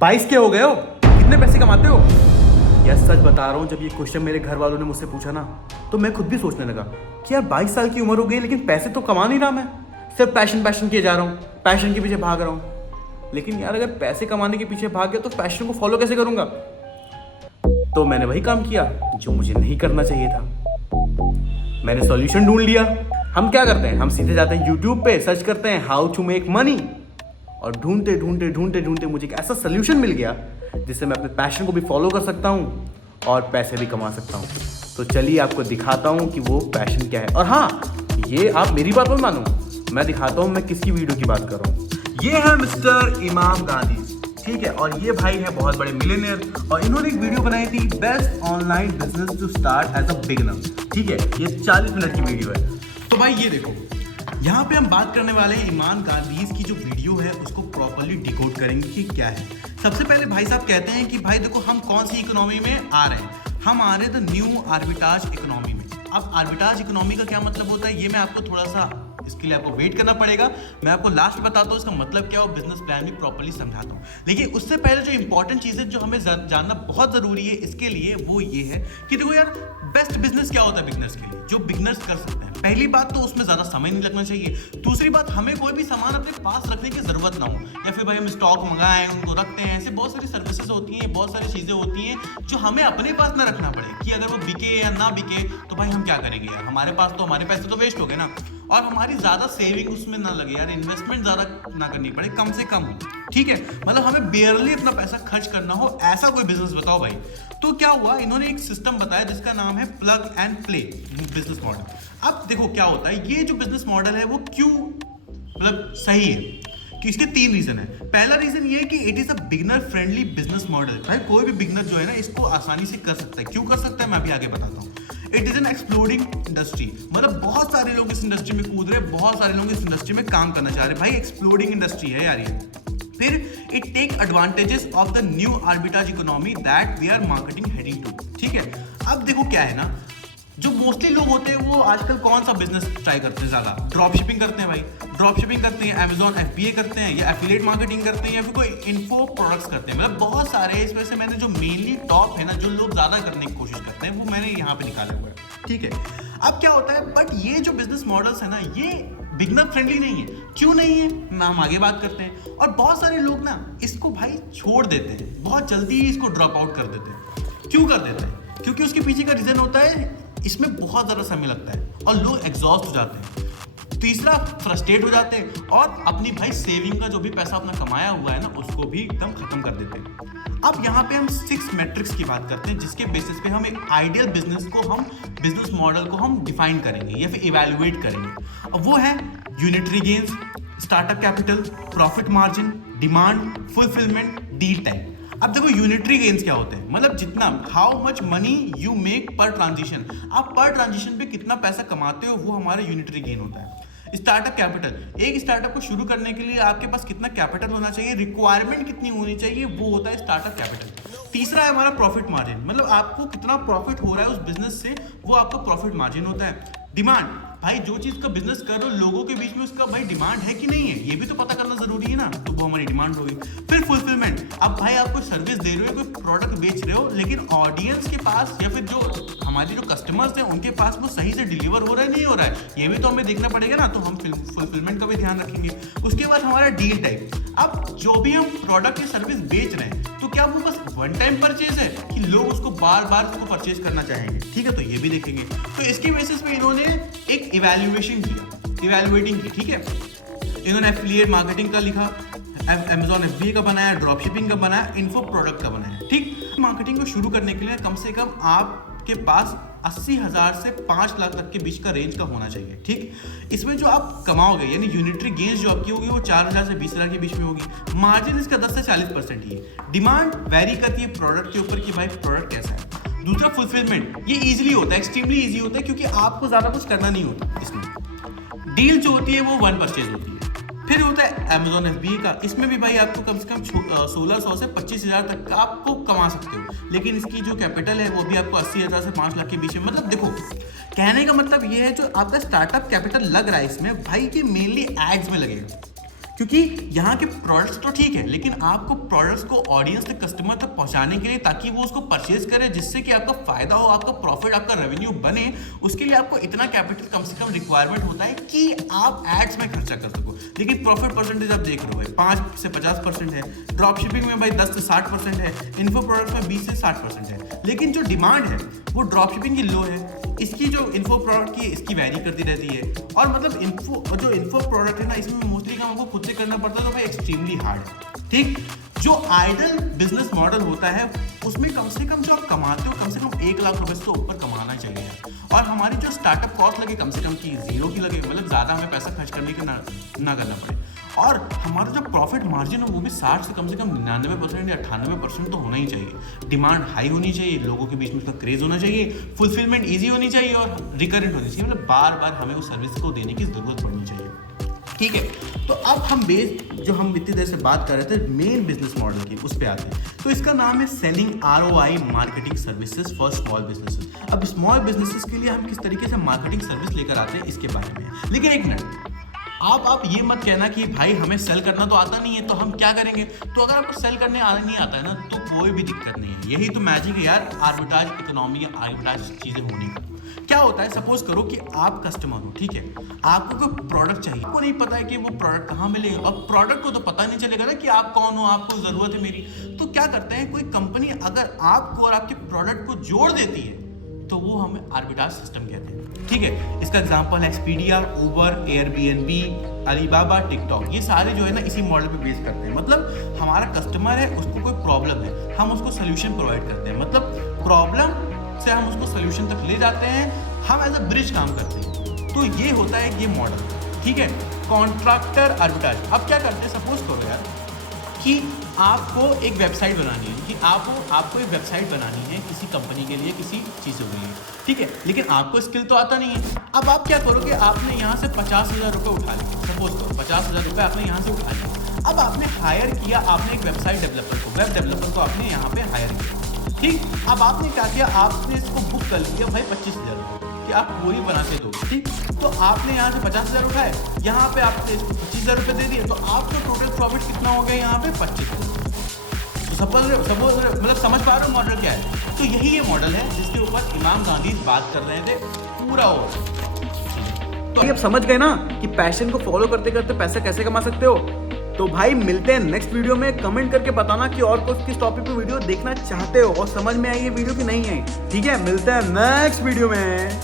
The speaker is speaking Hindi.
22 के हो गए हो? कितने पैसे कमाते हो? यार सच बता रहा हूँ, जब ये क्वेश्चन मेरे घर वालों ने मुझसे पूछा ना, तो मैं खुद भी सोचने लगा कि यार 22 साल की उम्र हो गई लेकिन पैसे तो कमा नहीं रहा मैं। सिर्फ पैशन पैशन किए जा रहा हूँ, पैशन के पीछे भाग रहा हूँ। लेकिन यार अगर पैसे कमाने के पीछे भाग गया तो पैशन को फॉलो कैसे करूँगा? तो मैंने वही काम किया जो मुझे नहीं करना चाहिए था। मैंने सॉल्यूशन ढूंढ लिया। हम क्या करते हैं, हम सीधे जाते हैं यूट्यूब पे, सर्च करते हैं हाउ टू मेक मनी, और ढूंढते ढूंढते ढूंढते ढूंढते मुझे एक ऐसा सोल्यूशन मिल गया जिससे मैं अपने पैशन को भी फॉलो कर सकता हूँ और पैसे भी कमा सकता हूँ। तो चलिए आपको दिखाता हूँ कि वो पैशन क्या है। और हाँ, ये आप मेरी बात मत मानो, मैं दिखाता हूँ मैं किसकी वीडियो की बात कर रहा हूँ। ये है मिस्टर इमाम गांधी, ठीक है, और ये भाई है बहुत बड़े मिलियनियर, और इन्होंने एक वीडियो बनाई थी best online business to start as a beginner. ठीक है, ये 40 मिनट की वीडियो है। तो भाई ये देखो, यहाँ पे हम बात करने वाले हैं इमाम गांधी की जो वीडियो है उसको प्रॉपर्ली डिकोड करेंगे कि क्या है। सबसे पहले भाई साहब कहते हैं कि भाई देखो हम कौन सी इकोनॉमी में आ रहे हैं, हम आ रहे हैं द न्यू आर्बिटाज इकोनॉमी में। अब आर्बिटाज इकोनॉमी का क्या मतलब होता है, ये मैं आपको थोड़ा सा, इसके लिए आपको वेट करना पड़ेगा, मैं आपको लास्ट में बताता हूँ इसका मतलब क्या है और बिजनेस प्लान भी प्रॉपर्ली समझाता हूँ। लेकिन उससे पहले जो इंपॉर्टेंट चीज़ है जो हमें जानना बहुत ज़रूरी है इसके लिए, वो ये है कि देखो यार बेस्ट बिजनेस क्या होता है बिगनर्स के लिए, जो बिगनर्स कर सकते हैं। पहली बात तो उसमें ज़्यादा समय नहीं लगना चाहिए। दूसरी बात, हमें कोई भी सामान अपने पास रखने की ज़रूरत ना हो, या फिर भाई हम स्टॉक मंगाएं उनको रखते हैं, ऐसे बहुत सारी सर्विसेज होती हैं, बहुत सारी चीज़ें होती हैं जो हमें अपने पास ना रखना पड़े कि अगर वो बिके या ना बिके तो भाई हम क्या करेंगे यार, हमारे पास तो हमारे पैसे तो वेस्ट हो गए ना, और हमारी ज़्यादा सेविंग उसमें ना लगे यार, इन्वेस्टमेंट ज़्यादा ना करनी पड़े, कम से कम हो। ठीक है, मतलब हमें बेयरली अपना पैसा खर्च करना हो, ऐसा कोई बिजनेस बताओ भाई। तो क्या हुआ, इन्होंने एक सिस्टम बताया जिसका नाम है plug and play business model. अब देखो क्या होता है, ये जो बिजनेस मॉडल है वो क्यों मतलब सही है, कि इसके 3 रीजन है। पहला रीजन ये है कि it is a beginner friendly business model. भाई कोई भी बिगनर जो है ना इसको आसानी से कर सकता है। क्यों कर सकता है मैं अभी आगे बताता हूँ। It is an exploding industry, मतलब बहुत सारे लोग इस इंडस्ट्री में कूद रहे हैं, बहुत सारे लोग इस इंडस्ट्री में काम करना चाह रहे हैं। भाई एक्सप्लोडिंग इंडस्ट्री है यार ये। फिर it take advantages of the new arbitrage economy that we are marketing heading to. ठीक है, अब देखो क्या है ना, जो मोस्टली लोग होते हैं वो आजकल कौन सा बिजनेस ट्राई करते हैं ज़्यादा, ड्रॉप शिपिंग करते हैं भाई, ड्रॉप शिपिंग करते हैं, अमेजॉन FBA करते हैं, या एफिलिएट मार्केटिंग करते हैं, या फिर कोई इन्फो प्रोडक्ट्स करते हैं। मतलब बहुत सारे, इसमें से मैंने जो मेनली टॉप है ना, जो लोग ज़्यादा करने की कोशिश करते हैं, वो मैंने यहाँ पे निकाला हुआ है। ठीक है, अब क्या होता है, बट ये जो बिजनेस मॉडल्स है ना, ये बिगनर फ्रेंडली नहीं है। क्यों नहीं है, मैं हम आगे बात करते हैं। और बहुत सारे लोग ना इसको भाई छोड़ देते हैं, बहुत जल्दी इसको ड्रॉप आउट कर देते हैं। क्यों कर देते हैं, क्योंकि उसके पीछे का रीज़न होता है इसमें बहुत ज़्यादा समय लगता है और लोग एग्जॉस्ट हो जाते हैं। तीसरा, फ्रस्ट्रेट हो जाते हैं और अपनी भाई सेविंग का जो भी पैसा अपना कमाया हुआ है ना उसको भी एकदम खत्म कर देते हैं। अब यहाँ पे हम 6 मैट्रिक्स की बात करते हैं जिसके बेसिस पे हम एक आइडियल बिजनेस को, हम बिजनेस मॉडल को हम डिफाइन करेंगे या फिर इवेल्युएट करेंगे। अब वो है unitary gains, startup capital, profit margin, demand, fulfilment, deal time. अब देखो यूनिटरी गेन्स क्या होते हैं, मतलब जितना, how much money you make पर ट्रांजिशन, आप पर ट्रांजिशन पे कितना पैसा कमाते हो, वो हमारा यूनिटरी गेन होता है। स्टार्टअप कैपिटल, एक स्टार्टअप को शुरू करने के लिए आपके पास कितना कैपिटल होना चाहिए, रिक्वायरमेंट कितनी होनी चाहिए, वो होता है स्टार्टअप कैपिटल। तीसरा है हमारा प्रॉफिट मार्जिन, मतलब आपको कितना प्रॉफिट हो रहा है उस बिजनेस से, वो आपका प्रॉफिट मार्जिन होता है। डिमांड, भाई जो चीज़ का बिजनेस कर रहे हो लोगों के बीच में उसका भाई डिमांड है कि नहीं है, ये भी तो पता करना जरूरी है ना, तो वो हमारी डिमांड होगी। फिर फुलफिलमेंट, अब भाई आप कोई सर्विस दे रहे हो, कोई प्रोडक्ट बेच रहे हो, लेकिन ऑडियंस के पास या फिर जो हमारे जो कस्टमर्स हैं उनके पास वो सही से डिलीवर हो रहा है नहीं हो रहा है, ये भी तो हमें देखना पड़ेगा ना, तो हम फुलफिलमेंट का भी ध्यान रखेंगे। उसके बाद हमारा डील टाइप, अब जो भी हम प्रोडक्ट या सर्विस बेच रहे हैं तो क्या वो बस वन टाइम परचेज है कि लोग उसको बार बार उसको परचेज करना चाहेंगे। ठीक है, तो ये भी देखेंगे। तो इसके बेसिस पे इन्होंने एक इवैल्यूएशन किया, इवैल्यूएटिंग की। ठीक है, इन्होंने एफिलिएट मार्केटिंग का लिखा, अमेजॉन FBA का बनाया, ड्रॉप शिपिंग का बनाया, इन्फो प्रोडक्ट का बनाया। ठीक, मार्केटिंग को शुरू करने के लिए कम से कम आपके पास 80,000 से 5 लाख तक के बीच का रेंज का होना चाहिए। ठीक, इसमें जो आप कमाओगे यानी यूनिटरी गेन्स जो आपकी होगी वो 4,000 से 20,000 के बीच में होगी। मार्जिन इसका 10 से 40% ही है। डिमांड वेरी करती है प्रोडक्ट के ऊपर कि भाई प्रोडक्ट कैसा है। दूसरा फुलफिलमेंट, ये इजीली होता है, एक्सट्रीमली इजी होता है क्योंकि आपको ज़्यादा कुछ करना नहीं होता इसमें। डील जो होती है वो 1 परचेज होती है। फिर होता है अमेजॉन FBA का, इसमें भी भाई आपको कम से कम 1600 से 25,000 तक का आपको कमा सकते हो, लेकिन इसकी जो कैपिटल है वो भी आपको 80,000 से 5 लाख के बीच में। मतलब देखो कहने का मतलब ये है जो आपका स्टार्टअप कैपिटल लग रहा है इसमें भाई, ये मेनली एड्स में लगेगा। क्योंकि यहाँ के प्रोडक्ट्स तो ठीक है, लेकिन आपको प्रोडक्ट्स को ऑडियंस तक, कस्टमर तक पहुँचाने के लिए, ताकि वो उसको परचेज करे, जिससे कि आपका फायदा हो, आपका प्रॉफिट, आपका रेवेन्यू बने, उसके लिए आपको इतना कैपिटल कम से कम रिक्वायरमेंट होता है कि आप एड्स में खर्चा कर सको। लेकिन प्रॉफिट परसेंटेज आप देख रहे हो भाई 5 से 50% है, ड्रॉप शिपिंग में भाई 10 से 60% है, इन्फो प्रोडक्ट्स में 20 से 60% है। लेकिन जो डिमांड है वो ड्रॉप शिपिंग की लो है, इसकी जो इन्फो प्रोडक्ट की इसकी वैरी करती रहती है। और मतलब इन्फो प्रोडक्ट है ना, इसमें मोस्टली काम आपको खुद से करना पड़ता है, तो भाई एक्सट्रीमली हार्ड है। ठीक, जो आइडल बिजनेस मॉडल होता है उसमें कम से कम जो आप कमाते हो, कम से कम 1 लाख रुपए से तो ऊपर कमाना चाहिए। और हमारी जो स्टार्टअप कॉस्ट लगे कम से कम की 0 की लगे, मतलब ज़्यादा हमें पैसा खर्च करने का ना करना पड़े। और हमारा जो प्रॉफिट मार्जिन है वो भी 60 से कम से कम 99% या 98% तो होना ही चाहिए। डिमांड हाई होनी चाहिए, लोगों के बीच में उसका क्रेज होना चाहिए, फुलफिलमेंट ईजी होनी चाहिए और रिकरेंट होनी चाहिए, मतलब बार बार हमें उस सर्विस को देने की ज़रूरत पड़नी चाहिए। ठीक है, तो अब हम जो हम इतनी देर से बात कर रहे थे मेन बिजनेस मॉडल की, उस पर आते हैं। तो इसका नाम है selling ROI marketing services for small businesses. अब स्मॉल बिजनेसेस के लिए हम किस तरीके से मार्केटिंग सर्विस लेकर आते हैं इसके बारे में। लेकिन एक मिनट, आप ये मत कहना कि भाई हमें सेल करना तो आता नहीं है तो हम क्या करेंगे। तो अगर आपको सेल करने नहीं आता है ना, तो कोई भी दिक्कत नहीं है। यही तो मैजिक है यार आर्बिट्राज इकोनॉमी या आर्बिट्राज चीज़ें होने का। क्या होता है, सपोज करो कि आप कस्टमर हो, ठीक है, आपको कोई प्रोडक्ट चाहिए, आपको नहीं पता है कि वो प्रोडक्ट कहाँ मिलेगा, और प्रोडक्ट को तो पता नहीं चलेगा ना कि आप कौन हो, आपको ज़रूरत है मेरी। तो क्या करते हैं, कोई कंपनी अगर आपको और आपके प्रोडक्ट को जोड़ देती है तो वो हमें आर्बिट्राज सिस्टम कहते हैं। ठीक है, इसका एग्जांपल एक्सपीडिया, उबर, एयरबीएनबी, अलीबाबा, टिकटॉक, ये सारे जो है ना इसी मॉडल पे बेस करते हैं। मतलब हमारा कस्टमर है, उसको कोई प्रॉब्लम है, हम उसको सोल्यूशन प्रोवाइड करते हैं। मतलब प्रॉब्लम से हम उसको सोल्यूशन तक ले जाते हैं, हम एज अ ब्रिज काम करते हैं। तो ये होता है ये मॉडल। ठीक है, कॉन्ट्रैक्टर आर्बिट्राज। अब क्या करते हैं, सपोज करो यार कि आपको एक वेबसाइट बनानी है, कि आपको एक वेबसाइट बनानी है किसी कंपनी के लिए, किसी चीज़ों के लिए। ठीक है, लेकिन आपको स्किल तो आता नहीं है। अब आप क्या करोगे, आपने यहाँ से 50,000 रुपये उठा लिए, सपोज करो 50,000 रुपये आपने यहाँ से उठा लिया। अब आपने हायर किया, आपने एक वेबसाइट डेवलपर को, वेब डेवलपर को आपने यहाँ पे हायर किया। ठीक, अब आपने क्या किया, आपने इसको बुक कर लिया भाई 25,000 रुपये कि आप पूरी बना के दो। ठीक, तो आपने यहाँ से 50,000 उठाए, यहाँ पे आपने इसको 25,000 रुपये दे दिए, तो आपको टोटल प्रॉफिट कितना हो गया यहाँ पे 25,000। तो सपोज मतलब समझ पा रहे हो मॉडल क्या है। तो यही ये मॉडल है जिसके ऊपर इमाम गांधी बात कर रहे थे पूरा ओवर। तो अब समझ गए ना कि पैशन को फॉलो करते करते पैसा कैसे कमा सकते हो। तो भाई मिलते हैं नेक्स्ट वीडियो में। कमेंट करके बताना कि और किस टॉपिक पे वीडियो देखना चाहते हो और समझ में आई ये वीडियो कि नहीं आई। ठीक है, मिलते हैं नेक्स्ट वीडियो में।